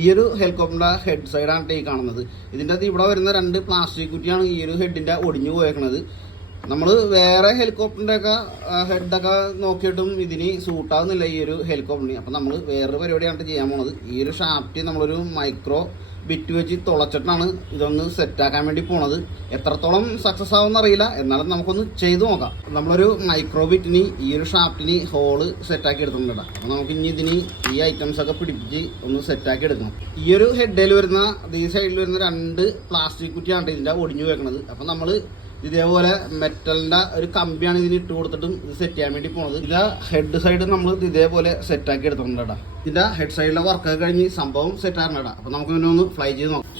ഈ ഒരു ഹെലികോപ്റ്ററിന്റെ ഹെഡ് സൈഡാണ് ഈ കാണുന്നത്. ഇതിൻ്റെ അത് ഇവിടെ വരുന്ന 2 പ്ലാസ്റ്റിക് കുറ്റിയാണ് ഈ ഒരു ഹെഡിന്റെ ഒടിഞ്ഞു പോയേക്കണത്. നമ്മൾ വേറെ ഹെലികോപ്റ്ററിൻ്റെ ഒക്കെ ഹെഡൊക്കെ നോക്കിയിട്ടും ഇതിന് സൂട്ടാവുന്നില്ല ഈ ഒരു ഹെലികോപ്റ്ററിന്. അപ്പം നമ്മൾ വേറൊരു പരിപാടിയാണ് ചെയ്യാൻ പോണത്. ഈ ഒരു ഷാഫ്റ്റ് നമ്മളൊരു മൈക്രോ ബിറ്റ് വെച്ച് തുളച്ചിട്ടാണ് ഇതൊന്ന് സെറ്റാക്കാൻ വേണ്ടി പോണത്. എത്രത്തോളം സക്സസ് ആവുമെന്ന് അറിയില്ല, എന്നാലും നമുക്കൊന്ന് ചെയ്തു നോക്കാം. നമ്മളൊരു മൈക്രോ ബിറ്റിന് ഈ ഒരു ഷാഫ്റ്റിന് ഹോള് സെറ്റാക്കി എടുത്തിട്ടുണ്ട്. അപ്പം നമുക്ക് ഇനി ഇതിന് ഈ ഐറ്റംസ് ഒക്കെ പിടിപ്പിച്ച് ഒന്ന് സെറ്റാക്കി എടുക്കണം. ഈ ഒരു ഹെഡിൽ വരുന്ന ഈ സൈഡിൽ വരുന്ന 2 പ്ലാസ്റ്റിക് കുറ്റിയാണ് ഇതിൻ്റെ ഒടിഞ്ഞു വെക്കണത്. അപ്പം നമ്മൾ ഇതേപോലെ മെറ്റലിൻ്റെ ഒരു കമ്പിയാണ് ഇതിന് ഇട്ട് കൊടുത്തിട്ടും ഇത് സെറ്റ് ചെയ്യാൻ വേണ്ടി പോണത്. ഇതിൻ്റെ ഹെഡ് സൈഡ് നമ്മൾ ഇതേപോലെ സെറ്റാക്കി എടുത്തിട്ടുണ്ടാ. ഇതിൻ്റെ ഹെഡ് സൈഡിലെ വർക്കൊക്കെ കഴിഞ്ഞ് സംഭവം സെറ്റ് ആകുന്നുണ്ടാ. അപ്പം നമുക്ക് ഇതിനെ ഒന്ന് ഫ്ലൈ ചെയ്ത് നോക്കാം.